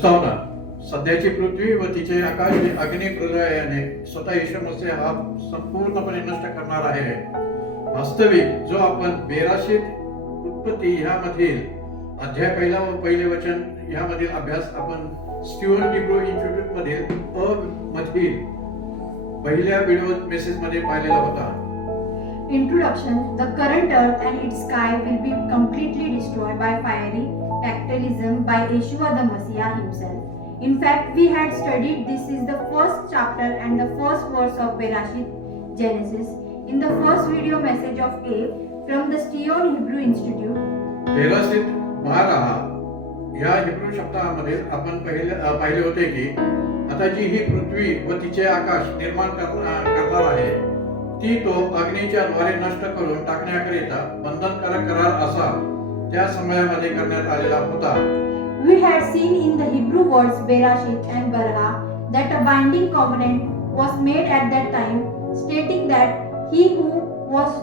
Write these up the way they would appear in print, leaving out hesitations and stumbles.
प्रस्तावना. सध्याची पृथ्वी व तिचे आकाश हे अग्नी प्रलयाने स्वतः ईश्वर मसीह हा संपूर्णपणे नष्ट करणार आहे. वास्तविक जो आपण बेराशीत उत्पत्ती ह्यामधील अध्याय पहिला व पहिले वचन ह्यामधील अभ्यास आपण स्टीवन हिब्रू इन्स्टिट्यूट मधील मधील पहिल्या व्हिडिओ मेसेज मध्ये पाहिलेला होता. Introduction. The current earth and its sky will be completely destroyed by fiery baptism by Yeshua the Messiah himself. In fact, we had studied this is the first chapter and the first verse of Bereshit Genesis in the first video message of A from the Steon Hebrew Institute. बेराशीत 12 या Hebrew शब्दामध्ये आपण पाहिले होते की आता जी ही पृथ्वी व तिचे आकाश निर्माण करणार आहे ती तो अग्नीच्या द्वारे नष्ट करून टाकण्याकरिता बंधनकारक करार असा त्या समयामध्ये करण्यात आलेला होता. We had seen in the Hebrew words Bereshit and Bara that a binding covenant was made at that time, stating that he who was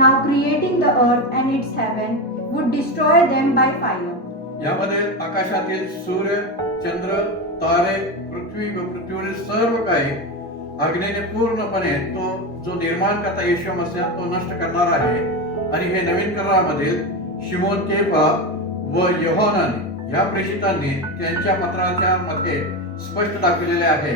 now creating the earth and its heaven would destroy them by fire. यामध्ये आकाशातील सूर्य, चंद्र, तारे, पृथ्वी व पृथ्वीवरील सर्व काही अग्नीने पूर्णपणे तो जो निर्माण करता येशू मसीह तो नष्ट करणार आहे. आणि हे नवीन करारामधील शिमोन केफा व योहानान या प्रेषितांनी त्यांच्या पत्राच्या मध्ये स्पष्ट दाखवलेले आहे.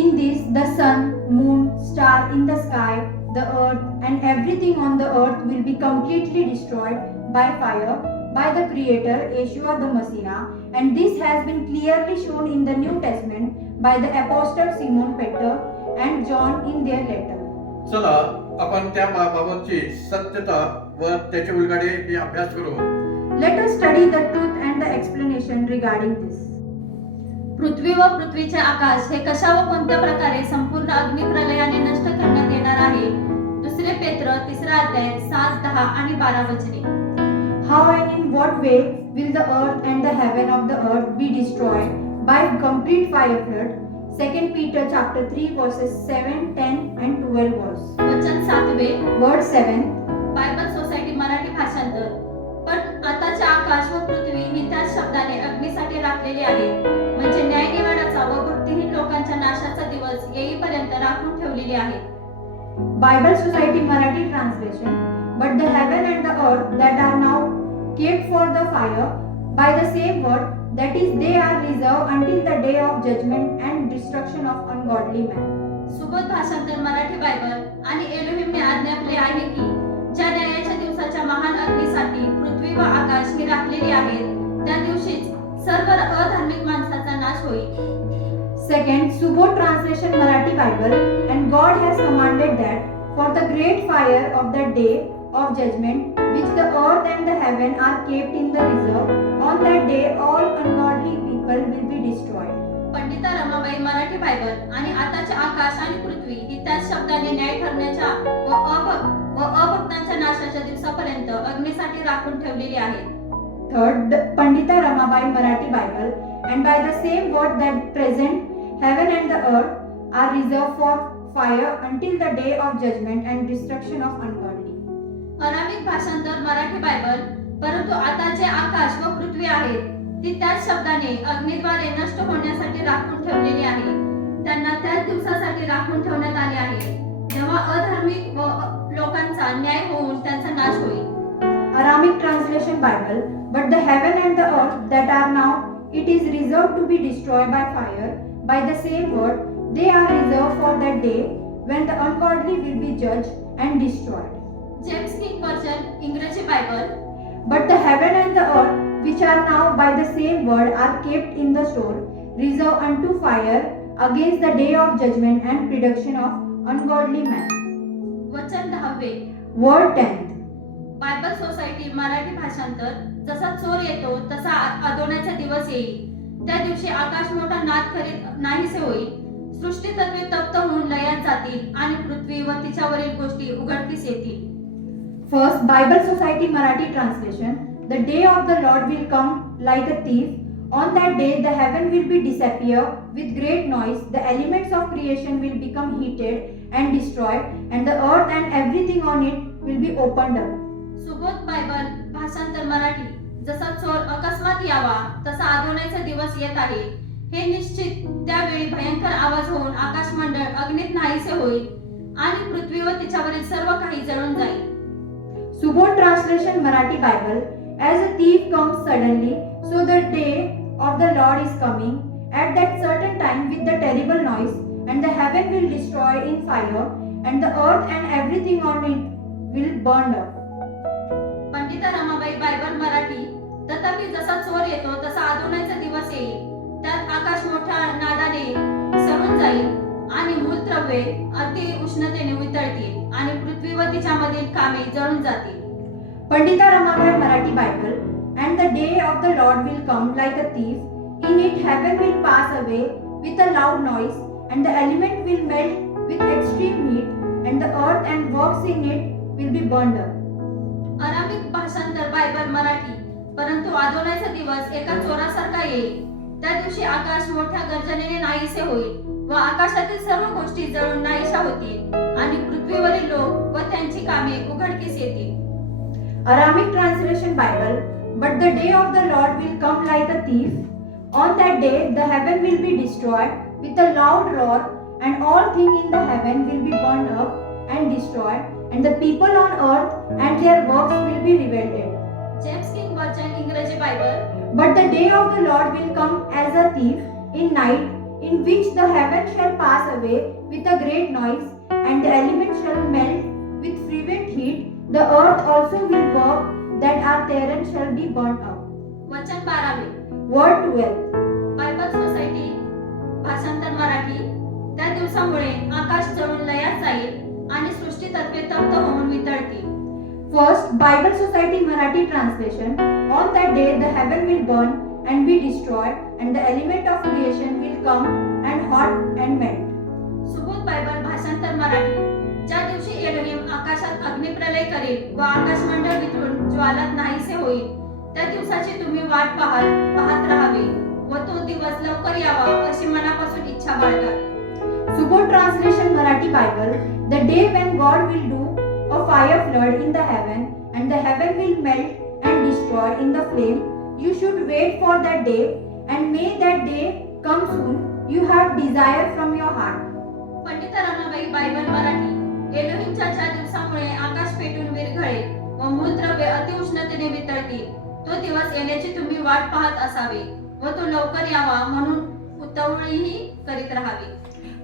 In this, the sun, moon, star in the sky, the earth, and everything on the earth will be completely destroyed by fire by the Creator, Yeshua the Messiah, and this has been clearly shown in the New Testament by the Apostle Simon Peter and John in their letter. चला आपण त्या बाबतची सत्यता व त्याचे उलगडे हे अभ्यास करू. Let us study the truth and the explanation regarding this. पृथ्वी व पृथ्वीचे आकाश हे कशा व कोणत्या प्रकारे संपूर्ण अग्निप्रलयाने नष्ट करण्यात येणार आहे. दुसरे पेत्र 3 अध्याय 7, 10 आणि 12 वचने. How and in what way will the earth and the heaven of the earth be destroyed by complete fire flood? 2 Peter chapter 3 verses 7, 10 and 12 verse. वचन 7वे. Word 7. बायबल सोसायटी मराठी भाषांतर. पण आताचे आकाश व पृथ्वी ही त्याच शब्दाने अग्नीसाठी राखलेली आहे, म्हणजे न्यायनिवाडाचा व भक्तिहीन लोकांच्या नाशाचा दिवस येईपर्यंत राखून ठेवलेली आहे. Bible Society Marathi translation. But the heaven and the earth that are now kept for the fire by the same word, that is, they are reserved until the day of judgment and destruction of ungodly men. Subodh भाषांतर Marathi Bible. आणि एलोहिमने आज्ञापले आहे की ज्या न्यायाच्या दिवसाच्या महान अग्नीसाठी पृथ्वी व आकाश ही राखलेली आहेत त्या दिवशीच सर्व अधार्मिक माणसाचा नाश होईल. Second, Subodh translation Marathi Bible. And God has commanded that for the great fire of the day of judgment, which the earth and the heaven are kept in the reserve, on that day all ungodly people will be destroyed. Pandita Ramabai Marathi Bible. आणि आताचे आकाश आणि पृथ्वी ही त्याच शब्दाने न्याय ठरण्याच्या व अभक्तांच्या नाशाच्या दिवसापर्यंत अग्नीसाठी राखून ठेवलेली आहे. Third, Pandita Ramabai Marathi Bible. And by the same word that present heaven and the earth are reserved for fire until the day of judgment and destruction of ungodly. अरामीक भाषांतर मराठी बायबल. परंतु आता जे आकाश व पृथ्वी आहेत ती त्याच शब्दाने अग्नीद्वारे नष्ट होण्यासाठी राखून ठेवलेली आहे. त्यांना त्याच दिवसासाठी राखून ठेवण्यात आले आहे जेव्हा अधार्मिक व लोकांचा न्याय होऊन त्यांचा नाश होईल. Aramic translation Bible. But the heaven and the earth that are now, it is reserved to be destroyed by fire by the same word, they are reserved for that day when the ungodly will be judged and destroyed. James king version इंग्रजी Bible. But the heaven and the earth which are now by the same word are kept in the store, reserved unto fire against the day of judgment and production of ungodly men. वचन 10वे. Word 10. Bible society Marathi भाषांतर. जसा चोर येतो तसा अदोण्याचा दिवस येईल. त्या दिवशी आकाश मोठा नाद करीत नाहीसे होईल. सृष्टी तत्वे तप्त होऊन लयात जातील आणि पृथ्वी व तिच्यावरील गोष्टी उघडकीस येतील. First, Bible Society Marathi translation. The day of the Lord will come like a thief. On that day, the heaven will be disappear with great noise. The elements of creation will become heated and destroyed, and the earth and everything on it will be opened up. Subodh Bible भाषांतर मराठी. जसा चोर अकस्मात यावा तसा अदोनाईचा दिवस येत आहे. हे निश्चित त्यावेळी भयंकर आवाज होऊन आकाशमंडळ अग्नीत नाहीसे होईल आणि पृथ्वी व तिच्यावरील सर्व काही जळून जाईल. Subodh translation Marathi Bible. As a thief comes suddenly, so the day of the Lord is coming at that certain time with the terrible noise, and the heaven will destroy in fire, and the earth and everything on it will burn up. Pandita Ramabai Bible Marathi. तथापि जसा चोर येतो तसा अदोनाईचा दिवस येईल. त्यात आकाश मोठ्या नादाने सरून जाईल आणि मूलद्रव्ये अति उष्णतेने वितळतील आणि पृथ्वी व तिच्यामधील कामे जळून जातील. Pandita Ramabai Marathi Bible. And the day of the Lord will come like a thief. In it heaven will pass away with a loud noise, and the element will melt with extreme heat, and the earth and works in it will be burned up. Aramaic भाषांतर Bible Marathi. परंतु अदोनाईचा दिवस एका चोरासारखा येईल. त्या दिवशी आकाश मोठ्या गर्जनेने नाहीसे होईल व आकाशातील सर्व गोष्टी जळून नाहीशा होतील आणि पृथ्वीवरील लोक व त्यांची कामे उघडकीस येतील. Aramic translation Bible. But the day of the Lord will come like a thief. On that day the heaven will be destroyed with a loud roar, and all things in the heaven will be burned up and destroyed, and the people on earth and their works will be revolted. James king version इंग्रजी Bible. But the day of the Lord will come as a thief in night, in which the heaven shall pass away with a great noise, and the elements shall melt with fervent heat. The earth also will work that are therein shall be burnt up. वचन 12. Word 12. Bible society भाषांतर मराठी. त्या दिवसामुळे आकाश जळून लयात जाईल आणि सृष्टी तत्वे तप्त होऊन वितळतील. First, Bible Society Marathi translation. On that day the heaven will burn and be destroyed, and the element of creation will come and hot and melt. Subodh Bible भाषांतर मराठी. ज्या दिवशी एलोहिम आकाशात अग्निप्रलय करेल व आकाशमंडळ वितळून ज्वालात नाहीसे होईल, त्या दिवसाची तुम्ही वाट पाहत राहावे व तो दिवस लवकर यावा अशी मनापासून इच्छा बाळगा. Subodh translation Marathi Bible. The day when God will do a fire flood in the heaven, and the heaven will melt and destroy in the flame. You should wait for that day, and may that day come soon. You have desire from your heart. Pandita Ramabai Bible Marathi. एलोहिमच्या ज्या दिवसामुळे आकाश पेटून विरघळेल व मूलद्रव्ये अतिउष्णतेने वितळतील, तो दिवस येण्याची तुम्ही वाट पाहत असावे व तो लवकर यावा म्हणून उतावळीही करीत राहावी.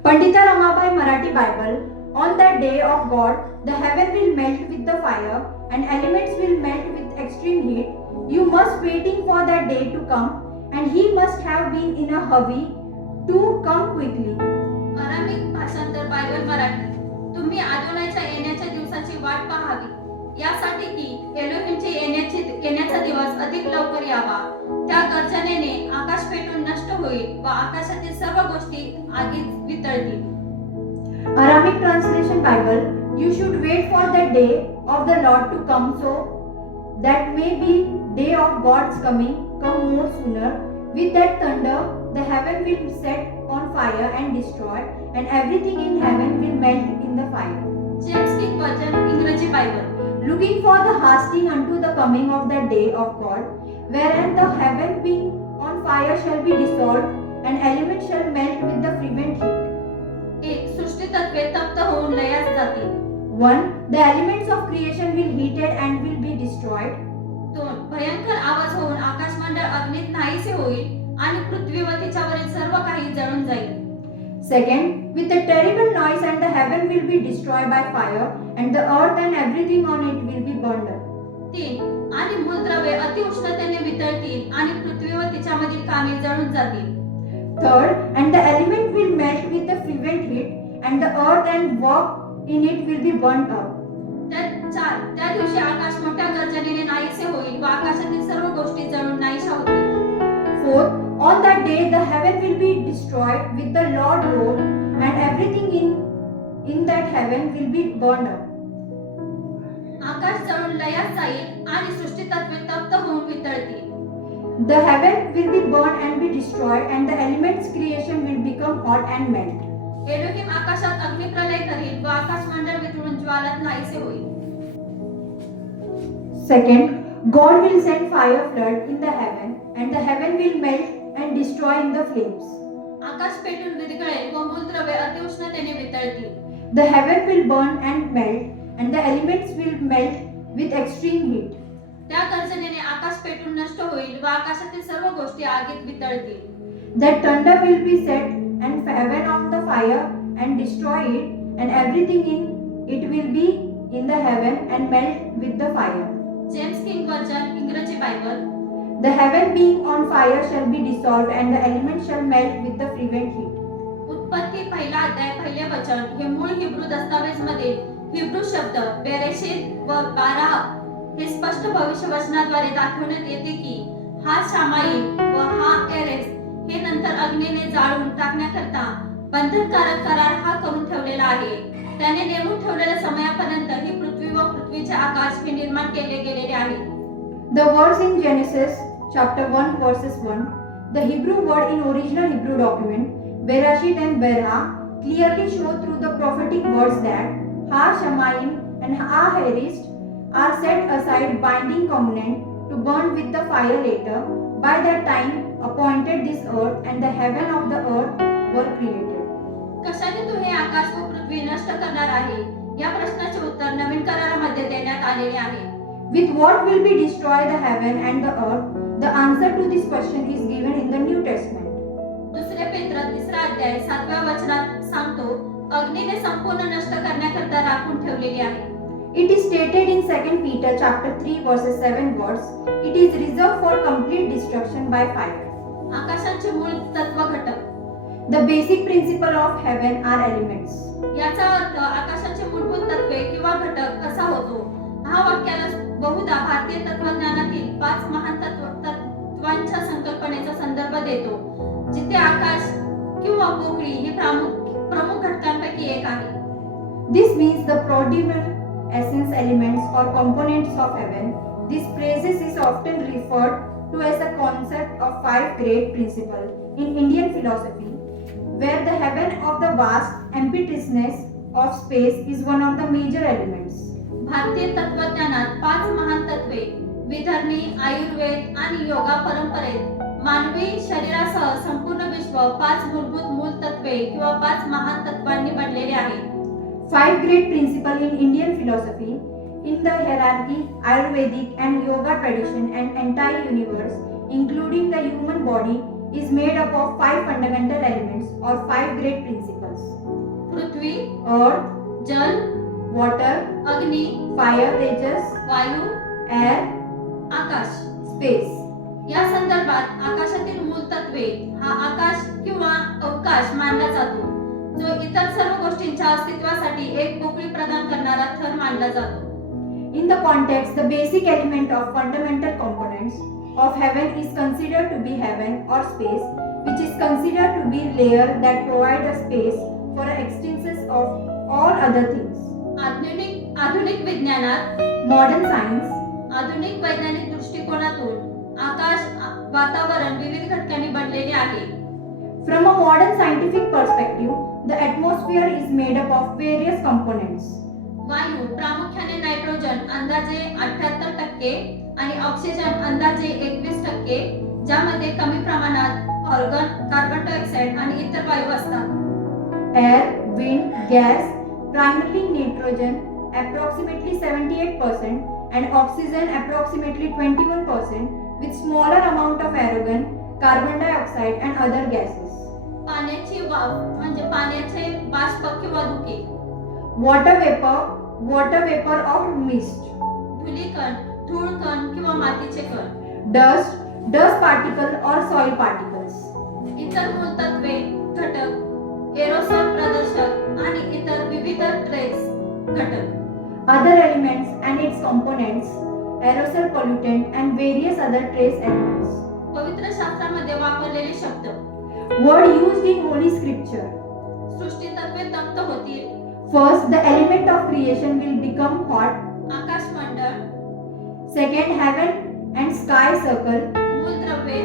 Pandita Ramabai Marathi Bible. On that day of God, the heaven will melt with the fire, and elements will melt with extreme heat. You must waiting for that day to come, and he must have been in a hurry to come quickly. Aramaic भाषांतर Bible Marathi. तुम्ही अदोनाईच्या येण्याच्या दिवसाची वाट पाहावी यासाठी की एलोहिमचे येण्याचा दिवस अधिक लवकर यावा. त्या गर्जनेने आकाश पेटून नष्ट होईल व आकाशातील सर्व गोष्टी आगीत वितळतील. Aramic translation Bible. You should wait for the day of the Lord to come, so that may be day of God's coming come more sooner. With that thunder, the heaven will set on fire and destroy, and everything in heaven will melt in the fire. James king version इंग्रजी Bible. Looking for the hasting unto the coming of the day of God, wherein the heaven being on fire shall be dissolved, and elements shall melt with the fervent heat. एक सृष्टी तत्वे तप्त होऊन लयास जातील. 1. The elements of creation will heated and will be destroyed. 2. भयंकर आवाज होऊन आकाशमंडळ अग्नीत नाहीसे होईल आणि पृथ्वी व तिच्यावरील सर्व काही जळून जाईल. Second, with a terrible noise, and the heaven will be destroyed by fire, and the earth and everything on it will be burned up. 3. आणि मूलद्रव्ये अतिउष्णतेने वितळतील आणि पृथ्वी व तिच्यामधील कामे जळून जातील. Third, and the element will melt with a fervent heat, and the earth and work in it will be burnt up. 4. त्या दिवशी आकाश मोठ्या गर्जनेने नाहीसे होईल व आकाशातील सर्व गोष्टी जळून नाहीशा होतील. 4th, on that day the heaven will be destroyed with the loud roar, and everything in that heaven will be burned up. आकाश जळून लयास जाईल आणि सृष्टी तत्वे तप्त होऊन वितळतील. The heaven will be burned and be destroyed, and the elements creation will become hot and melt. Elohim आकाशात अग्निप्रलय करील व आकाशमंडळ वितळून ज्वालात नाहीसे होईल. Second, God will send fire flood in the heaven, and the heaven will melt and destroy in the flames. आकाश पेटून विरघळेल व मूलद्रव्ये अतिउष्णतेने वितळतील. The heaven will burn and melt, and the elements will melt with extreme heat. त्या गर्जनेने आकाश पेटून नष्ट होईल व आकाशातील सर्व गोष्टी आगीत वितळतील. That thunder will be set and heaven on the fire and destroy it, and everything in it will be in the heaven and melt with the fire. James king version इंग्रजी Bible. The heaven being on fire shall be dissolved, and the elements shall melt with the fervent heat. उत्पत्ती पहिला अध्याय पहिले वचन हे मूळ Hebrew दस्तावेज मध्ये हिब्रू शब्द बेरेशीत व बारा हे स्पष्ट भविष्य वचनाद्वारे दाखवण्यात येते की हा शामाईल व हा एरेस हे नंतर अग्नीने जाळून टाकण्याकरता बंधनकारक करार हा करून ठेवलेला आहे. त्याने नेमून ठेवलेल्या समयापर्यंत ही पृथ्वी व पृथ्वीचे आकाश हे निर्माण केले गेलेले आहे. The words in Genesis chapter 1 verses 1, the Hebrew word in original Hebrew document, Bereshit and Berah, clearly show through the prophetic words that Ha Shamayim and Ha Herist are set aside binding covenant to burn with the fire later. By that time appointed this earth and the heaven of the earth were created. कशाने तू हे आकाश व पृथ्वी नष्ट करणार आहे या प्रश्नाचे उत्तर नवीन करारामध्ये देण्यात आलेले आहे. With what will be destroy the heaven and the earth? The answer to this question is given in the New Testament. दुसरे पेत्र तिसरा अध्याय 7व्या वचनात सांगतो अग्नीने संपूर्ण नष्ट करण्याकरता राखून ठेवलेली आहे. It is stated in 2 Peter chapter 3 verses 7 words, it is reserved for complete destruction by fire. आकाशाचे मूळ तत्व घटक. The basic principle of heaven are elements. याचा अर्थ आकाशाचे मूलभूत तत्वे किंवा घटक असा होतो. हा वाक्याला बहुधा भारतीय तत्वज्ञानातील 5 महान तत्वांच्या संकल्पनेचा संदर्भ देतो, जिथे आकाश किंवा पोकळी ही प्रमुख घटकांपैकी एक आहे. This means the predominant essence elements or components of heaven. This phrase is often referred to as a concept of 5 great principles in Indian philosophy, where the heaven of the vast emptiness of space is one of the major elements. भारतीय तत्वज्ञानात 5 महान तत्वे विधर्मी, आयुर्वेद आणि योगा परंपरेत मानवी शरीरासह संपूर्ण विश्व 5 मूलभूत मूल तत्वे किंवा 5 महान तत्वांनी बनलेले आहे. 5 great principles in Indian philosophy, in the hierarchy, Ayurvedic and yoga tradition, and entire universe, including the human body, is made up of 5 fundamental elements or 5 great principles. Prithvi, Earth, जल, water, अग्नी, fire, tejas, वायू, air, आकाश. space. या संदर्भात आकाशातील मूल तत्वे हा आकाश किंवा अवकाश मानला जातो, जो इतर सर्व गोष्टींच्या अस्तित्वासाठी एक पोकळी प्रदान करणारा थर मानला जातो. In the context, the basic element of fundamental components of heaven is considered to be heaven or space, which is considered to be layer that provide a space for extensions of all other things. आधुनिक विज्ञानात Modern science, आधुनिक वैज्ञानिक दृष्टिकोनातून आकाश वातावरण विविध घटकांनी बनलेले आहे. from a modern scientific perspective, the atmosphere is made up of various components. वायू प्रामुख्याने नायट्रोजन अंदाजे 78% आणि ऑक्सिजन अंदाजे 21%, ज्यामध्ये कमी प्रमाणात ऑर्गन, कार्बन डायऑक्साइड आणि इतर वायू असतात. Air, wind, gas, primarily nitrogen, approximately 78%, and oxygen approximately 21%, with smaller amount of argon, carbon dioxide and other gases. पाण्याची वाफ म्हणजे पाण्याचे बाष्प किंवा धुके. Water vapor or mist. धुलीकण, धूळकण किंवा मातीचे कण. Dust particle or soil particles. इतर मूलतत्वे, घटक, एरोसोल प्रदर्शक आणि इतर विविध ट्रेस घटक. Other elements and its components, aerosol pollutant and various other trace elements. पवित्र शास्त्रामध्ये वापरलेले शब्द. Word used in Holy Scripture. सृष्टी तत्वे तप्त होतील. First, the element of creation will become hot. आकाशमंडळ. Second, heaven and sky circle. मूलद्रव्ये.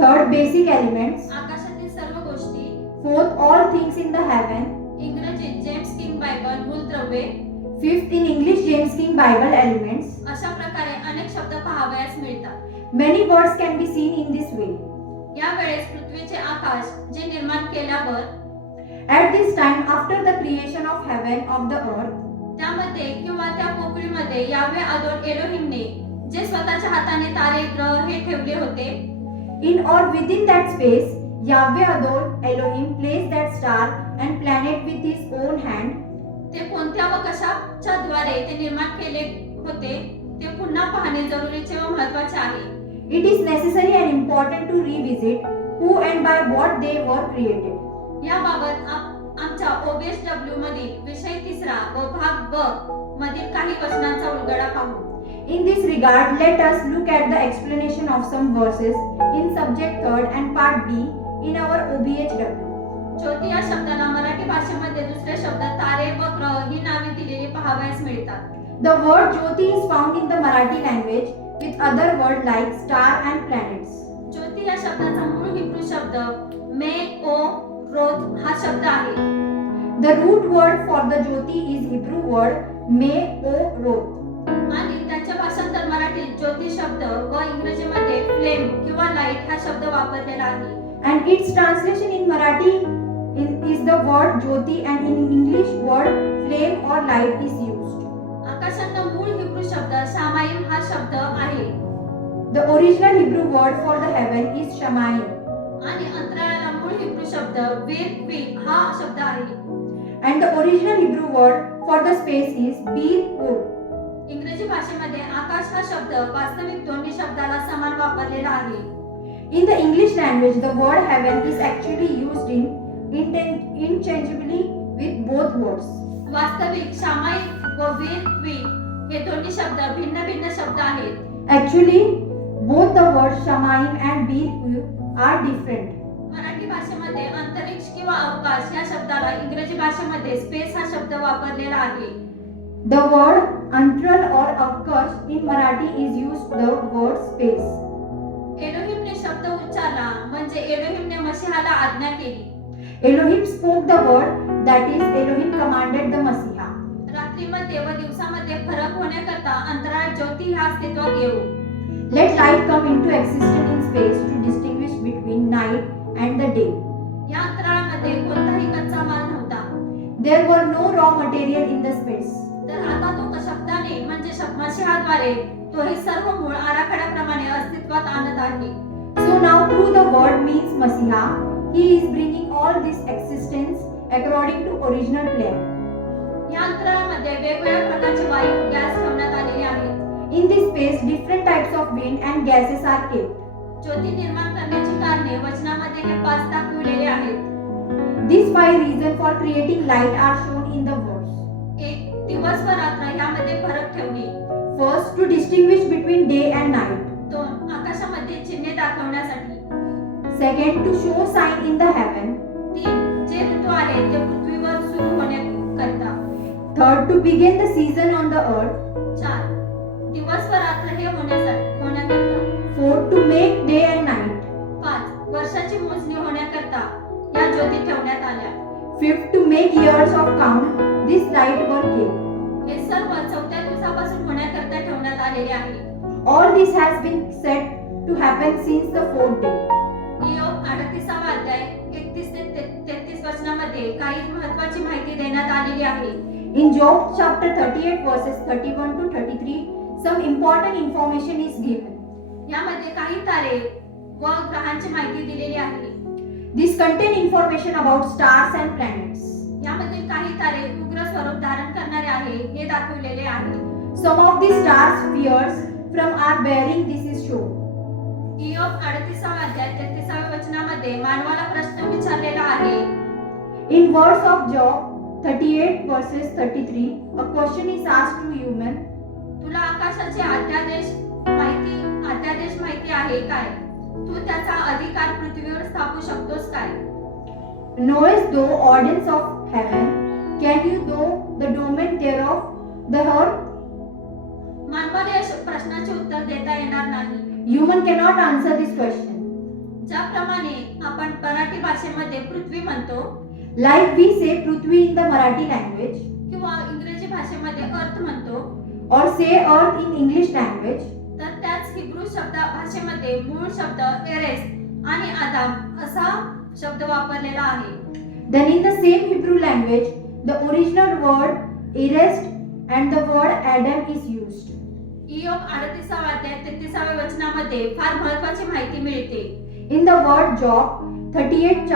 Third, basic elements. आकाशातील सर्व गोष्टी. Fourth, all things in the heaven. इंग्रजीत जेम्स किंग बायबल मूलद्रव्ये. Fifth, in English James King Bible elements. अशा प्रकारे अनेक शब्द मिळतात. Many words can be seen in this way. यावेळेस पृथ्वीचे आकाश जे निर्माण केल्यावर At this time, after the creation of heaven of the earth, त्यामध्ये किंवा त्या पोकळीमध्ये यावे अदोन एलोहिमने जे स्वतःच्या हाताने तारे ग्रह हे ठेवले होते, in or within that space, Yahweh Adon Elohim placed that star and planet with his own hand. ते कोणत्या व कशाच्या द्वारे ते निर्माण केले होते ते पुन्हा पाहणे जरुरीचे व महत्त्वाचे आहे. It is necessary and important to revisit who and by what they were created. याबाबत आमच्या OBSW मधील विषय 3 व भाग ब मधील काही वचनांचा उलगडा पाहू. In this regard, let us look at the explanation of some verses in subject 3rd and part B in our OBHW. ज्योती या शब्दाला मराठी भाषेमध्ये दुसरे शब्द तारे व ग्रह ही नावे दिलेली पाहावयास मिळतात. The word Jyoti is found in the Marathi language with other words like star and planets. ज्योती या शब्दाचा मूळ हिब्रू शब्द मे ओ रोत हा शब्द आहे. The root word for the Jyoti is Hebrew word me o roth. आणि त्याच्या भाषांतर मराठीत ज्योती शब्द व इंग्रजीमध्ये फ्लेम किंवा लाईट हा शब्द वापरलेला आहे. And its translation in Marathi is the word Jyoti and in English word flame or light is used. आकाशांना मूळ हिब्रू शब्द शामाईम हा शब्द आहे The original Hebrew word for the heaven is Shamayim. आणि अंतराळाला मूळ हिब्रू शब्द वीर हा शब्द आहे. And the original Hebrew word for the space is Bir-ur. इंग्रजी भाषेमध्ये आकाश हा शब्द वास्तविक दोन्ही शब्दाला समान वापरलेला आहे. In the English language, the word heaven is actually used interchangeably with both words. वास्तविक शामाईम व वीर हे दोन्ही शब्द भिन्न भिन्न शब्द आहेत. Actually, both the words Shamayim and Bir-ur are different. Marathi भाषेमध्ये अंतरिक्ष किंवा अवकाश या शब्दाला इंग्रजी भाषेमध्ये स्पेस हा शब्द वापरलेला आहे. The word Antral or Avkash in Marathi is used the word space. एलोहिमने शब्द उच्चारला म्हणजे एलोहिमने मसीहाला आज्ञा केली. Elohim spoke the word, that is, Elohim commanded the Messiah. रात्रीमध्ये व दिवसामध्ये फरक होण्याकरता अंतराळ ज्योती ह्या अस्तित्वात येऊ. Let light come into existence in space to distinguish between night and the day. या अंतराळामध्ये कोणताही कच्चा माल नव्हता. There were no raw material in the space. तर आता तो शब्दाने म्हणजे मसीहाद्वारे तो हे सर्व मूळ आराखड्याप्रमाणे अस्तित्वात आणत आहे. So now through the word means Messiah, he is bringing all this existence according to original plan. या अंतराळामध्ये वेगवेगळ्या प्रकारचे वायू गॅस ठेवण्यात आलेले आहेत. In this space, different types of wind and gases are kept. ज्योती निर्माण करण्याची कारणे वचनामध्ये हे 5 दाखविलेले आहेत. These 5 reasons for creating light are shown in the verse. 1. दिवस व रात्र यामध्ये फरक ठेवणे. First, to distinguish between day and night. 2. आकाशामध्ये चिन्हे दाखवण्यासाठी. Second, to show sign in the heaven. 3. जे ऋतू आहेत ते पृथ्वीवर सुरू होण्याकरिता. Third, to begin the season on the earth. 4. दिवस व रात्र हे होण्याकरिता. Fourth, to make day and night. 5. वर्षाची मोजणी होण्याकरिता या ज्योती ठेवण्यात आल्या. Fifth, to make years of count. This light were kept. हे सर्व 4थ्या दिवसापासून होण्याकरिता ठेवण्यात आलेले आहे. All this has been said to happen since the 4th day. इयोब 38 अध्याय 31 ते 33 वचनामध्ये काही महत्त्वाची माहिती देण्यात आलेली आहे. In Job chapter 38 verses 31 to 33, some important information is given. यामध्ये काही तारे व ग्रहांची माहिती दिलेली आहे. These contain information about stars and planets. यामधील काही तारे उग्र स्वरूप धारण करणारे आहे हे दाखविलेले आहे. Some of the stars fears from our bearing this is shown. इयोब 38 अध्याय 33 वचनामध्ये मानवाला प्रश्न विचारलेला आहे. In words of Job 38 verses 33, a question is asked to human. तुला आकाशाचे अध्यादेश माहिती आहे काय? तू त्याचा अधिकार पृथ्वीवर स्थापू शकतोस काय? Knowest thou ordinance of heaven? Can you know the domain thereof, the earth? मानवाला या प्रश्नाचे उत्तर देता येणार नाही. Human cannot answer this question. ज्याप्रमाणे आपण मराठी भाषेमध्ये पृथ्वी म्हणतो Like we say Prithvi in the Marathi language, किंवा इंग्रजी भाषेमध्ये अर्थ म्हणतो, or say earth in English language, तर त्याच म्हणूनच हिब्रू शब्द भाषेमध्ये मूळ शब्द एरेस आणि आदाम असा शब्द वापरलेला आहे. Then in the same Hebrew language, the original word erased and the word Adam is used. इयोब 38 अध्याय 33 वचनामध्ये फार महत्त्वाची माहिती मिळते. In the word Job 38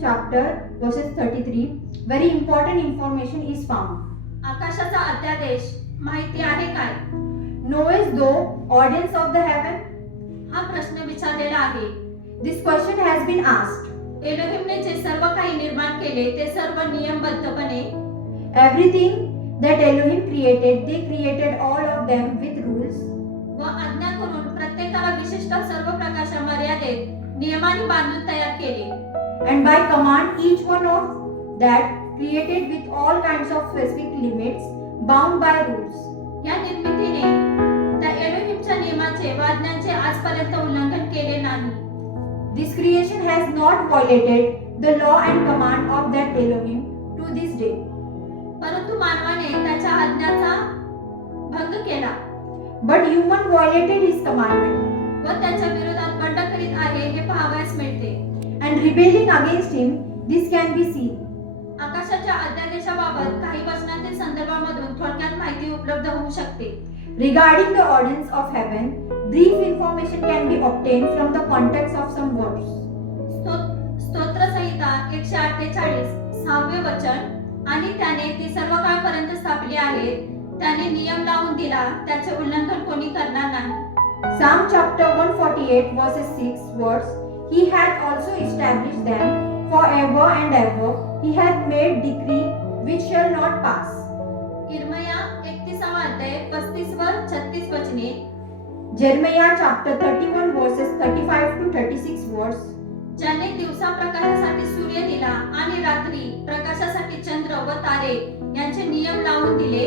chapter verses 33, very important information is found. आकाशाचा अध्यादेश माहिती आहे काय? Knowest thou audience of the heaven? हा प्रश्न विचारलेला आहे. This question has been asked. एलोहिमने जे सर्व काही निर्माण केले ते सर्व नियमबद्धपणे Everything that Elohim created, they created all of them with rules. व आज्ञा करून प्रत्येकाला विशिष्ट सर्व प्रकारच्या मर्यादेत नियमाने बांधून तयार केले. And by command, each one of that created with all kinds of specific limits, bound by rules. या निर्मितीने त्या एलोहिमच्या नियमाचे व आज्ञांचे आजपर्यंत उल्लंघन केले नाही. This creation has not violated the law and command of that Elohim to this day. परंतु मानवाने त्याच्या आज्ञाचा भंग केला But human violated his commandment. व त्याच्या विरोधात बंड करीत आहे हे पाहावयास मिळते. And rebelling against him, this can be seen. आकाशाच्या अध्यादेशाबाबत काही वचनातील संदर्भामधून थोडक्यात माहिती उपलब्ध होऊ शकते. Regarding the audience of heaven, brief information can be obtained from the context of some words. स्तोत्र संहिता 148 6वे वचन, आणि त्याने ती सर्व काळपर्यंत स्थापली आहेत, त्याने नियम लावून दिला, त्याचे उल्लंघन कोणी करणार नाही. Psalm chapter 148 verses 6 words, He had also established them forever and ever. He had made decree which shall not pass. इर्मया 31 अध्याय 35 व 36 वचने, Jeremiah chapter 31 verses 35 to 36 words, ज्याने दिवसा प्रकाशासाठी सूर्य दिला आणि रात्री प्रकाशासाठी चंद्र व तारे यांचे नियम लावून दिले.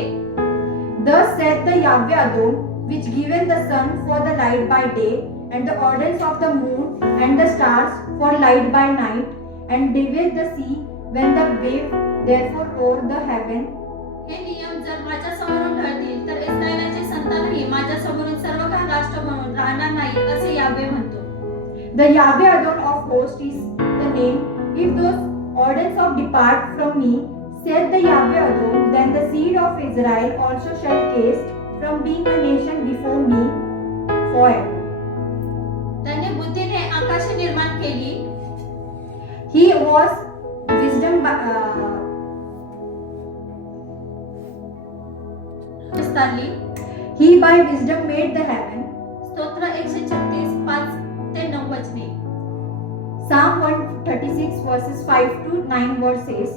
Thus saith the Yahweh Adon, which given the sun for the light by day, and the ordinance of the moon and the stars for light by night, and divided the sea when the wave therefore roar the heaven. हे नियम जर माझ्या समोरून ढळतील तर इस्रायलाचे संतानही माझ्या समोरून सर्व काळ राष्ट्र म्हणून राहणार नाही असे यावे म्हणतो. The Yahweh Adon of hosts is the name. If those ordinances of depart from me, saith the Yahweh Adon, then the seed of Israel also shall cease from being a nation before me forever. त्याने बुद्धीने आकाशे निर्माण केली. He was wisdom विस्तारली. He by wisdom made the heaven. स्तोत्र 136 5 ते 9 वचने. Psalm 136 verses 5 to 9 verses.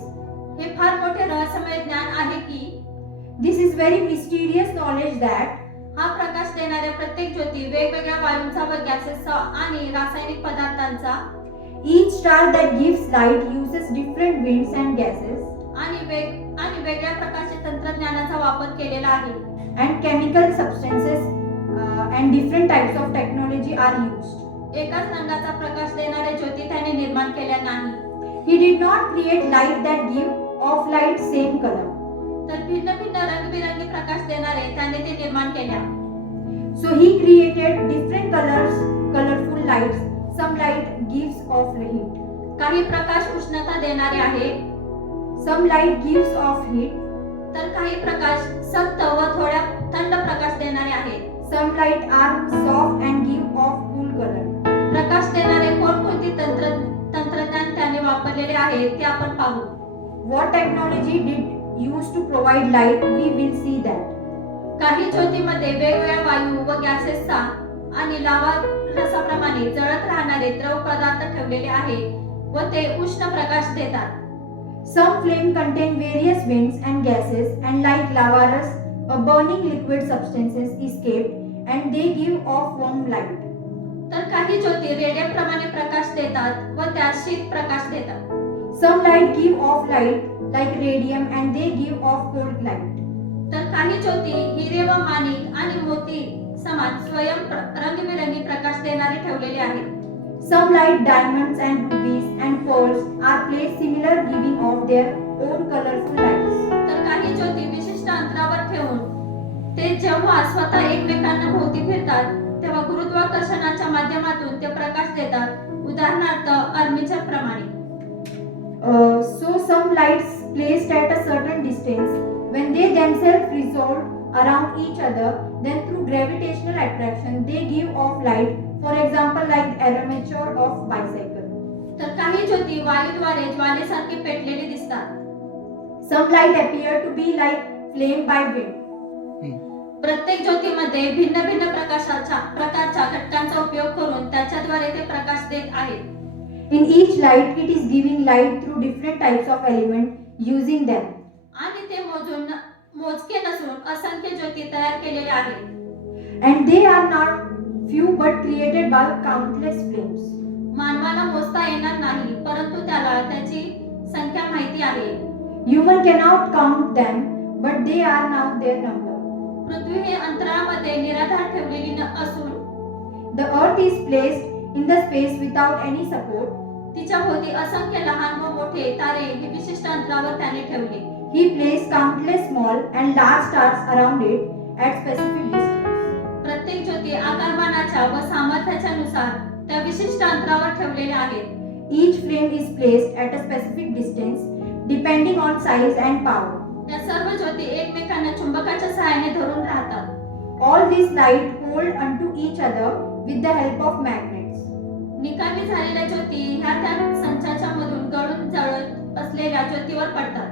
हे फार मोठे रहस्यमय ज्ञान आहे की This is very mysterious knowledge that हा प्रकाश देणाऱ्या प्रत्येक ज्योती वेगवेगळ्या वायूंचा व गॅसेसचा आणि रासायनिक पदार्थांचा each star that gives light uses different winds and gases आणि वेगळ्या प्रकारचे तंत्रज्ञानाचा वापर केलेला आहे. and chemical substances and different types of technology are used. एकाच रंगाचा प्रकाश देणाऱ्या ज्योती त्याने निर्माण केल्या नाही. He did not create light that give off light same color. तर भिन्न भिन्न रंगबिरंगी प्रकाश देणारे त्याने ते निर्माण केल्या. So he created different colors, colorful lights. Some light gives off heat. काही प्रकाश उष्णता देणारे आहे, Some light gives off heat. तर काही प्रकाश सक्त व थोड्या थंड प्रकाश देणारे आहेत. Some light are soft and give off cool color. प्रकाश देणारे कोणकोणती तंत्रज्ञान त्याने वापरलेले आहे ते आपण पाहू. What technology did use to provide light? We will see that. काही ज्योतीमध्ये वेगवेगळ्या वायू व गॅसेसचा आणि लावा रसाप्रमाणे जळत राहणारे द्रव पदार्थ ठेवलेले आहे व ते उष्ण प्रकाश देतात. Some flame contain various winds and gases, and like lava, a burning liquid substances is kept, and they give off warm light. तर काही ज्योती रेडियम प्रमाणे प्रकाश देतात व त्या शीत प्रकाश देतात. Some light give off light like radium, and they give off cold light. तर काही ज्योती हिरे व माणिक आणि मोती समान स्वयं रंगबिरंगी प्रकाश देणारे ठेवलेले आहेत. Some light diamonds and rubies and pearls are placed similar, giving off their own colorful lights. तर काही ज्योती विशिष्ट अंतरावर ठेवून ते जेव्हा जेव्हा स्वतः एकमेकांना भोवती फिरतात तेव्हा गुरुत्वाकर्षणाच्या माध्यमातून ते प्रकाश देतात, उदाहरणार्थ आर्मेचर प्रमाणे. So some lights placed at a certain distance, when they themselves revolve around each other, then through gravitational attraction they give off light. For example, like the armature of bicycle. तर काही ज्योती वायूद्वारे ज्वालेसारखे पेटलेले दिसतात. Some light appear to be like flame by wind. प्रत्येक ज्योतीमध्ये भिन्न भिन्न प्रकारच्या घटकांचा उपयोग करून त्याच्याद्वारे ते प्रकाश देत आहेत. In each light, it is giving light through different types of element using them. आणि ते मोजके नसून असंख्य ज्योती तयार केलेल्या आहेत. And they are not few but created by countless flames. मानवाला मोजता येणार नाही, परंतु त्याला त्याची संख्या माहिती आहे. Human cannot count them, but they are now their number. पृथ्वी हे अंतराळामध्ये निराधार ठेवलेली असून The earth is placed in the space without any support. तिच्या भोवती असंख्य लहान व मोठे तारे हे विशिष्ट अंतरावर त्याने ठेवले. He placed countless small and large stars around it at specific distance. प्रत्येक ज्योती आकारमानाच्या व सामर्थ्याच्या नुसार त्या विशिष्ट अंतरावर ठेवलेल्या आहेत. Each flame is placed at a specific distance depending on size and power. त्या सर्व ज्योती एकमेकांना चुंबकाच्या सहाय्याने धरून राहतात. All these light hold onto each other with the help of magnets. निकामी झालेल्या ज्योती ह्या त्या संचाच्या मधून गळून जळत असलेल्या ज्योतीवर पडतात.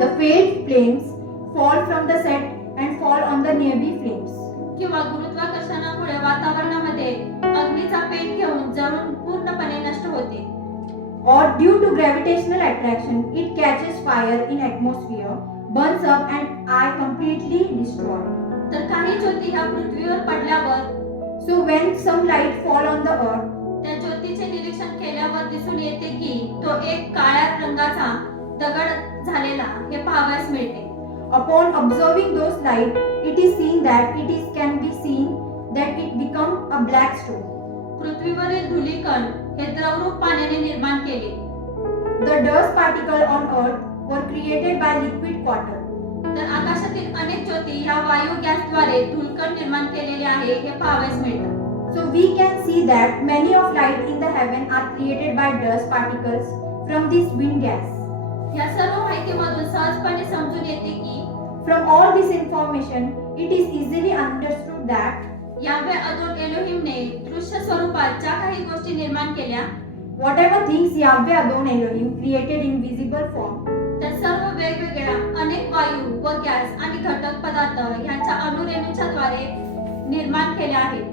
The failed flames fall from the set and fall on the nearby flames. किंवा गुरुत्वाकर्षणामुळे वातावरणामध्ये अग्नीचा पेट घेऊन जळून पूर्णपणे नष्ट होते. Or due to gravitational attraction, it catches fire in atmosphere, burns up and are completely destroyed. तर काही ज्योती ह्या पृथ्वीवर पडल्यावर So when some light fall on the earth, त्या ज्योतीचे निरीक्षण केल्यावर दिसून येते की तो एक काळ्या रंगाचा दगड झालेला हे पाहावयास मिळते. upon observing those light, it is seen that can be seen that it become a black stone. पृथ्वीवरील धूलिकण हे द्रवरूप पाण्याने निर्माण केले. The dust particle on earth were created by liquid water. तर आकाशातील अनेक ज्योती ह्या वायू गॅसद्वारे धूलकण निर्माण केलेले आहे हे पाहावयास मिळतात. So we can see that many of light in the heaven are created by dust particles from this wind gas. या सर्व माहितीमधून सहजपणे समजून येते की From all this information, it is easily understood that यावे अदोन एलोहिमने दृश्य स्वरूपात ज्या काही गोष्टी निर्माण केल्या whatever things Yahweh Adon Elohim created in visible form, त्या सर्व वेगवेगळ्या अनेक वायू व गॅस आणि घटक पदार्थ ह्यांच्या अणुरेणूच्या द्वारे निर्माण केल्या आहेत.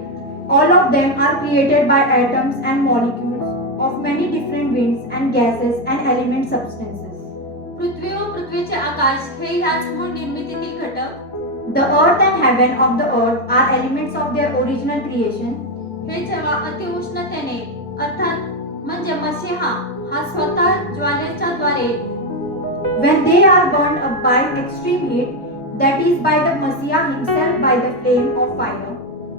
all of them are created by atoms and molecules of many different winds and gases and element substances. पृथ्वी व पृथ्वीचे आकाश हे ह्याच मूळ निर्मितीतील घटक. The earth and heaven of the earth are elements of their original creation. हे जेव्हा अतिउष्णतेने अर्थात म्हणजे मसीहा हा स्वतः ज्वालेच्या द्वारे When they are burned up by extreme heat, that is by the Messiah himself by the flame of fire.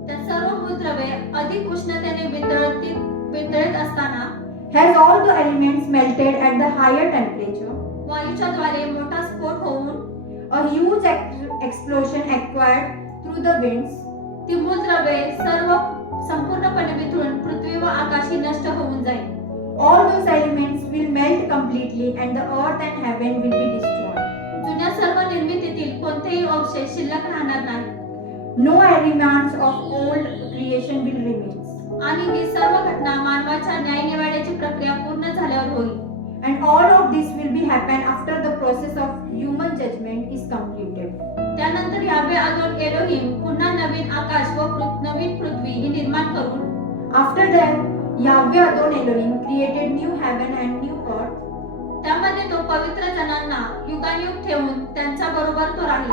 त्या सर्व मूलद्रव्ये अधिक उष्णतेने वितळत असताना Has all the elements melted at the higher temperature, वायूच्या द्वारे मोठा स्फोट होऊन a huge explosion acquired through the winds, ती मूलद्रव्ये संपूर्णपणे वितळून पृथ्वी व आकाशी नष्ट होऊन जाईल. all those elements will melt completely and the earth and heaven will be destroyed. जुन्या सर्व निर्मितीतील कोणतेही अवशेष शिल्लक राहणार नाही. No remnants of old creation will remain. आणि ही सर्व घटना मानवाच्या न्यायनिवाड्याची प्रक्रिया पूर्ण झाल्यावर होईल. And all of this will be happen after the process of human judgment is completed. त्यानंतर यावे अदोन एलोहिम पुन्हा नवीन आकाश व नवीन पृथ्वी ही निर्माण करून After that, Yahweh Adon Elohim created new heaven and new earth. त्यामध्ये तो पवित्र जनांना युगानुयुग ठेवून त्यांच्या बरोबर तो राहील.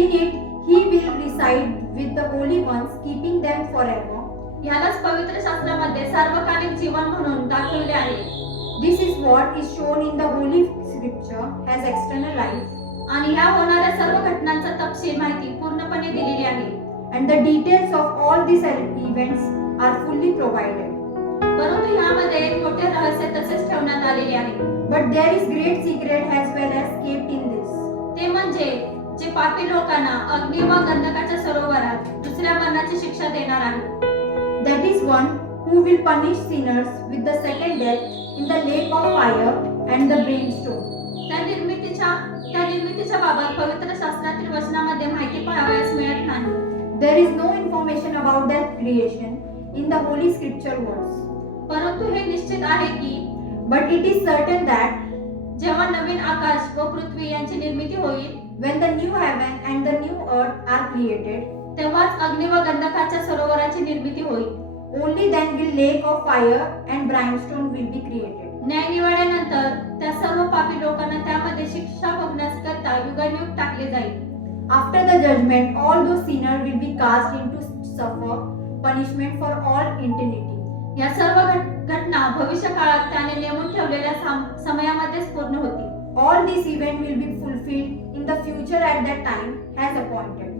In it, he will reside with the holy ones, keeping them forever. ह्यालाच पवित्र शास्त्रामध्ये सार्वकालिक जीवन म्हणून दाखवले आहे. This is what is shown in the holy scripture as external life. आणि ह्या होणाऱ्या सर्व घटनांचा तपशील माहिती पूर्णपणे दिलेली आहे. And the details of all these events are fully provided. परंतु ह्यामध्ये एक मोठे रहस्य तसेच ठेवण्यात आलेले आहे. But there is great secret as well as kept in this. ते म्हणजे जे पापी लोकांना अग्नी व गंधकाच्या सरोवरात दुसऱ्या मरणाची शिक्षा देणार आहे. That is one who will punish sinners with the second death in the lake of fire and the brimstone. त्या निर्मितीच्या बाबत पवित्र शास्त्रातील वचनामध्ये माहिती पाहावयास मिळत नाही. There is no information about that creation in the holy scripture words. परंतु हे निश्चित आहे की But it is certain that जेव्हा नवीन आकाश व पृथ्वी यांची निर्मिती होईल, when the new heaven and the new earth are created, तेव्हाच अग्नी व गंधकाच्या सरोवराची निर्मिती होईल. only then will lake of fire and brimstone will be created. न्याय निवाड्यानंतर त्या सर्व पापी लोकांना त्यामध्ये शिक्षा भोगण्याकरता युगानुयुग टाकले जाईल. After the judgment, all those sinners will be cast into suffer punishment for all eternity. या सर्व घटना भविष्य काळात त्याने नेमून ठेवलेल्या समयामध्येच पूर्ण होतील. All these events will be fulfilled in the future at that time as appointed.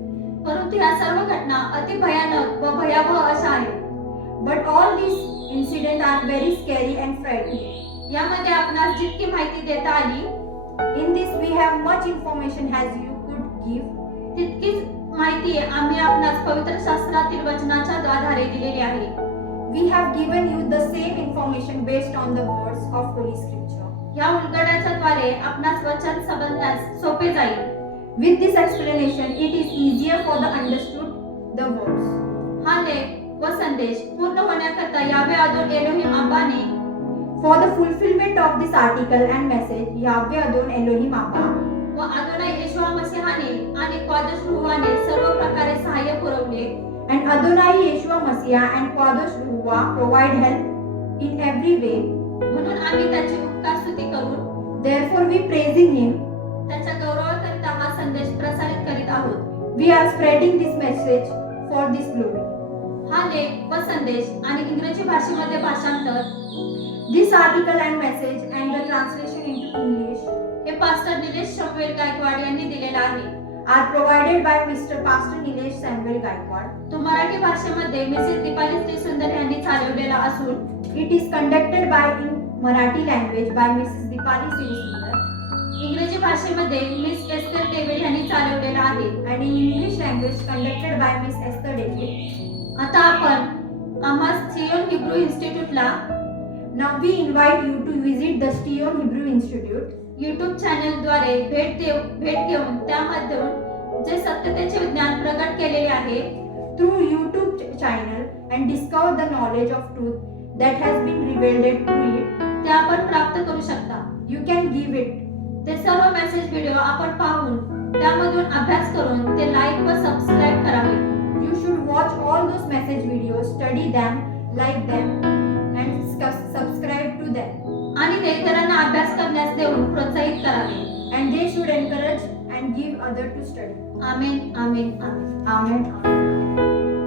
परंतु या सर्व घटना अति भयानक व भयावह अशा आहेत. But all these incidents are very scary and frightening. यामध्ये आपणास जितकी माहिती देता आली In this we have much information as you could give. तितकीच माहिती आम्ही आपणास पवित्र शास्त्रातील वचनाच्या आधारे दिलेली आहे. We have given you the same information based on the words of Holy Scripture. या उलगडण्याच्या द्वारे आपणास वचन समजण्यास सोपे जाईल. With this explanation, it is easier for the understood the words. हा लेख व संदेश पूर्ण होण्याकरता यावे अदोन Elohim अब्बाने For the fulfillment of this article and message, Yahweh Adon Elohim Abba व अदोनाय येशुआ मसीहाने आणि क्वादश रुहाने सर्व प्रकारे सहाय्य पुरवले. and Adonai Yeshua Messiah and Kadosh Ruah provide help in every way. म्हणून आम्ही त्याची उपकार स्तुती करून Therefore we praising Him. त्याच्या गौरवाकरिता हा संदेश प्रसारित करीत आहोत. We are spreading this message for this glory. हा लेख व संदेश आणि इंग्रजी भाषेमध्ये भाषांतर This article and message and the translation into English हे पास्टर निलेश शमवेल गायकवाड यांनी दिलेला आहे. are provided by Mr. Pastor Nilesh Samuel Gaikwad. तो मराठी भाषेमध्ये मिसेस दीपाली श्री सुंदर यांनी चालवलेला असून It is conducted by in Marathi language by Mrs. Dipali Sundar इंग्रजी भाषेमध्ये मिस एस्थर डेव्हिड यांनी चालवलेला आहे. and in English language conducted by Miss Esther David. आता आपण आम्हा सियोन Hebrew इन्स्टिट्यूटला Now we invite you to visit the Sion Hebrew Institute. YouTube channel द्वारे भेट घेऊन त्यामधून जे सत्यतेचे ज्ञान प्रगट केलेले आहे through YouTube channel and discover the knowledge of truth that has been revealed through it. ते आपण प्राप्त करू शकता. You can give it. ते सर्व मेसेज व्हिडिओ आपण पाहून त्यामधून अभ्यास करून ते लाईक व सबस्क्राईब करावे. You should watch all those message videos, study them, like them, and subscribe to them. आणि ते इतरांना अभ्यास करण्यास देऊन प्रोत्साहित करावे. And they should encourage and give other to study. Amen amen amen. Amen.